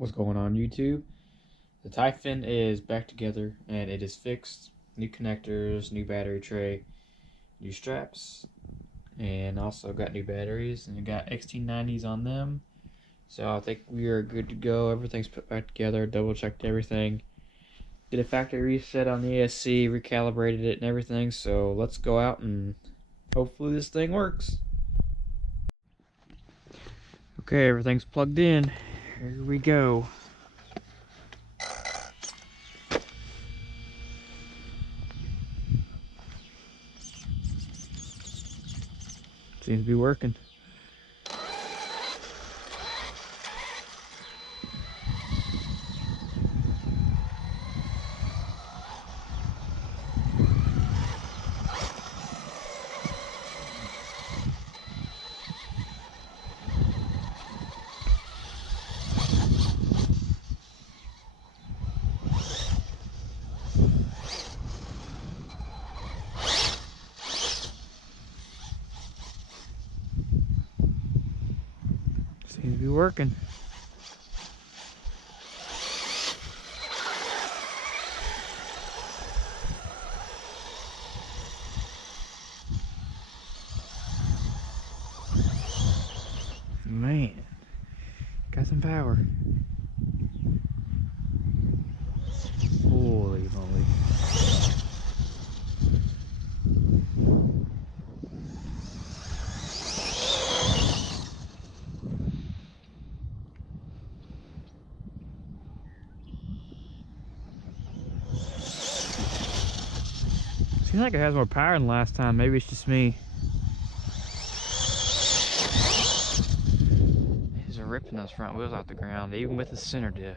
What's going on YouTube? The Typhon is back together and it is fixed. New connectors, new battery tray, new straps, and also got new batteries, and it got XT90s on them. So I think we are good to go. Everything's put back together, double checked everything. Did a factory reset on the ESC, recalibrated it and everything. So let's go out and hopefully this thing works. Okay, everything's plugged in. Here we go. Seems to be working. Seems to be working. Man, got some power. Holy moly. Seems like it has more power than last time. Maybe it's just me. These are ripping those front wheels off the ground, even with the center diff.